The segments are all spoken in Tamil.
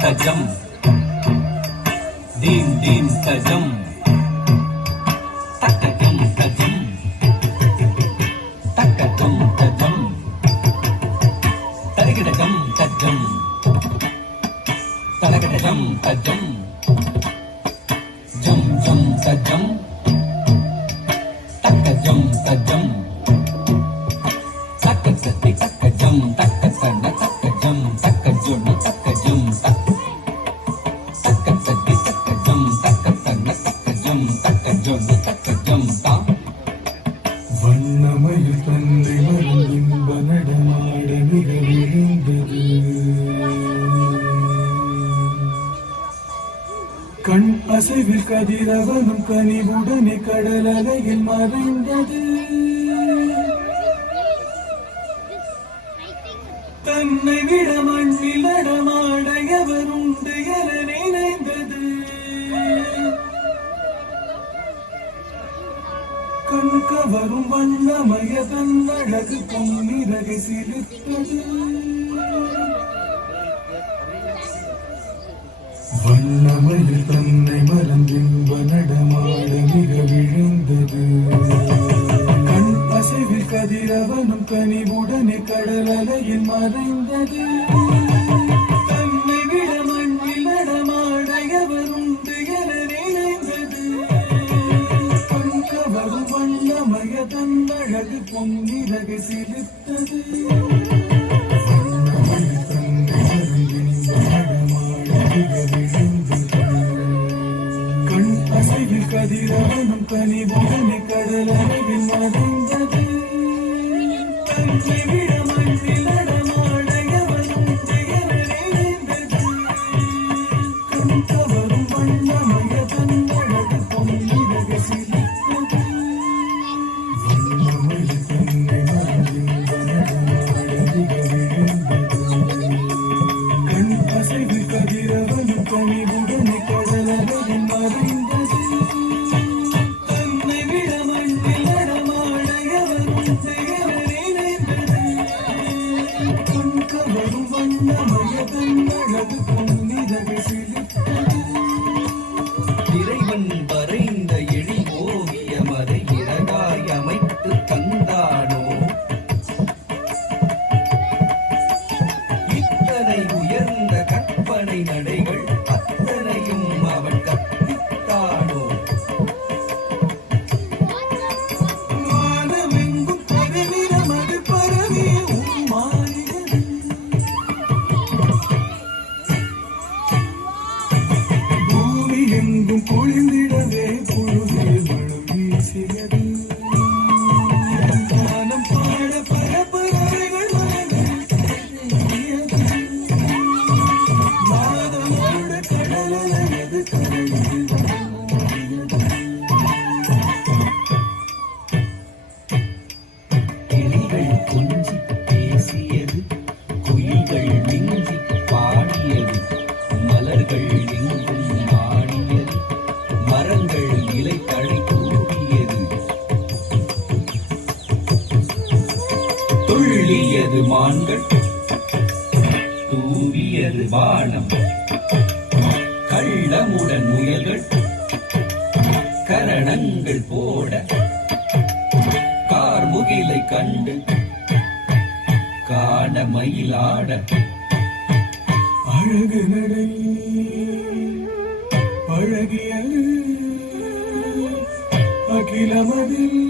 tajam, din din tajam, takajam tajam, takajam tajam, tarikajam tajam, tarakajam tajam, jam jam tajam, takajam tajam, takajati takajam takasana takajam takajona takajam tak. வண்ணமயில் தந்தை மறந்தின்ப நடமாட மிக விழுந்தது. கண் அசைவில் கதிரவனும் கனிவுடனே கடல் அலையில் மறைந்தது. தன்னை விட மண்ணில் நடமாட எவர் உண்டு என நினைந்தது. கண் கவரும் வண்ணமய தன்னழகு பொன்னிறகை சிலிர்த்தது. வண்ணமயில் தன்னை மறந்தின்ப நடமாட மிக விழுந்தது. கண் அசைவில் கதிரவனும் கனிவுடனே கடல் அலையில் மறைந்தது. தன்னை விட மண்ணில் நடமாட எவர் உண்டு என நினைந்தது. கண்கவரும் வண்ணமய தன்னழகு பொன்னிறகை சிலிர்த்தது. கண் அசைவில் கதிரவனும் கனிவுடனே கடல் அலையில் மறைந்தது. தன்னை விட மண்ணில் நடமாட எவர் உண்டு என நினைந்தது. கண்கவரும் வண்ணமய தன்னழகு பொன்னிறகை சிலிர்த்தது. வண்ணமயில் தன்னை மறந்தின்ப நடமாட மிக விழுந்தது. கண் அசைவில் கதிரவனும் கனிவுடனே கடல் அலையில் மறைந்தது. தன்னை விட மண்ணில் நடமாட எவர் உண்டு என நினைந்தது. கண்கவரும் வண்ணமய தன்னழகு பொன்னிறகை சிலிர்த்தது. இறைவன் வரைந்த எழி ஓவியம் அதை இறகாய் அமைத்து தந்தானோ? இத்தனை உயர்ந்த கற்பனை நடைகள் அத்தனையும் அவன் கற்பித்தானோ? வானமெங்கும் பரவிடம் அது பரவி உருமாறியது. பூமி எங்கும் பொழிந்திடவே பொழுதில் மழை வீசியது. வானம் பாட பல பறவைகள் மனதில் மாதமோடு கடல் அலையது கரையில் ஓடியது. கிளிகள் கொஞ்சி பேசியது, குயில்கள் மிஞ்சி பாடியது, மலர்கள் எங்கும் ஆடியது, மரங்கள் இலை தழை கூடியது. துள்ளியது மான்கள், தூவியது வானம், கள்ளமுடன் முயல்கள் கரணங்கள் போட, கார்முகிலை கண்டு காண மயிலாட. அழகு நடை அழகியது அகிலமதில்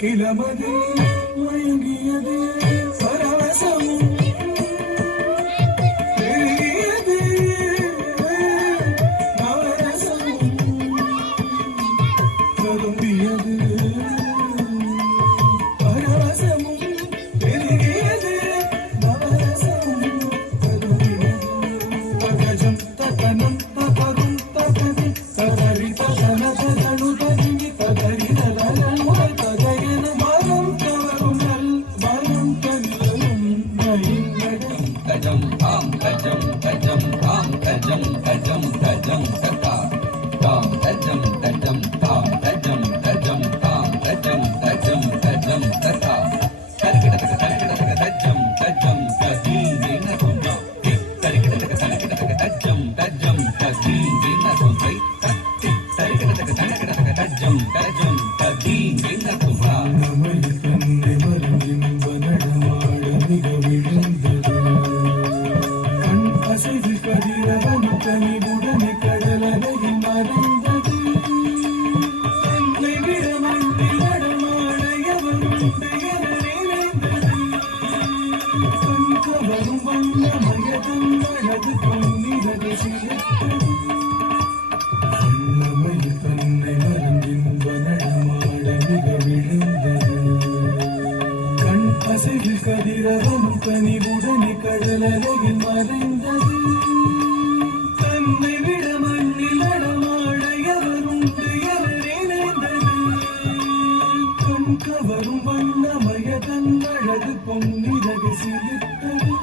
அகிலமதில் மயங்கியது பரவசமும் பெருகியது நவரசமும் ததும்பியது பரவசமும் பெருகியது நவரசமும் ததும்பியது தகஜம் தகனம் தகரும் தகதி தகரி தகன தகனு தகினி தகரி தகனு தகயன மரம் கவரும் நல் மரம் கல்லலும் மயிலடம் கஜம் தாம் கஜம் கஜம் தாம் கஜம் கஜம் கஜம் கதா தாம் கஜம் கஜம் தாம் கஜம் கஜம் தாம் கஜம் கஜம் கஜம் கதா கரிகிடதக கரிகிடதக கஜம் கஜம் கதீன குஞ்சா கரிகிடதக கரிகிடதக கஜம் கஜம் கதீன குஞ்சை கரிகிடதக கரிகிடதக கஜம் கஜம் கதீன குஞ்சா நமது தன்னை மருந்தின்ப நடமாட மிக விழுந்தது கண் அசைது கதிரவன் கனிவுடனே கடலறையில் மறைந்தது தன்னை விட மண்ணில் நடமாட எவருண்டு என நினைந்தது கண் கவரும் வண்ணமயதன் அழகு பொன்னிறகு சிலிர்த்தது நம்மையில் தன்னை மறந்தின்ப நடமாட மிக விழுந்தது கண் அசைவில் கதிரவனும் கனிவுடனே கடலறையில் மறைந்தது தன்னை விட மண்ணில் நடமாட எவருண்டு என நினைந்தது கண் கவரும் வண்ணமயதன் அழகு பொன்னிறகு சிலிர்த்தது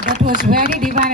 That was very divine.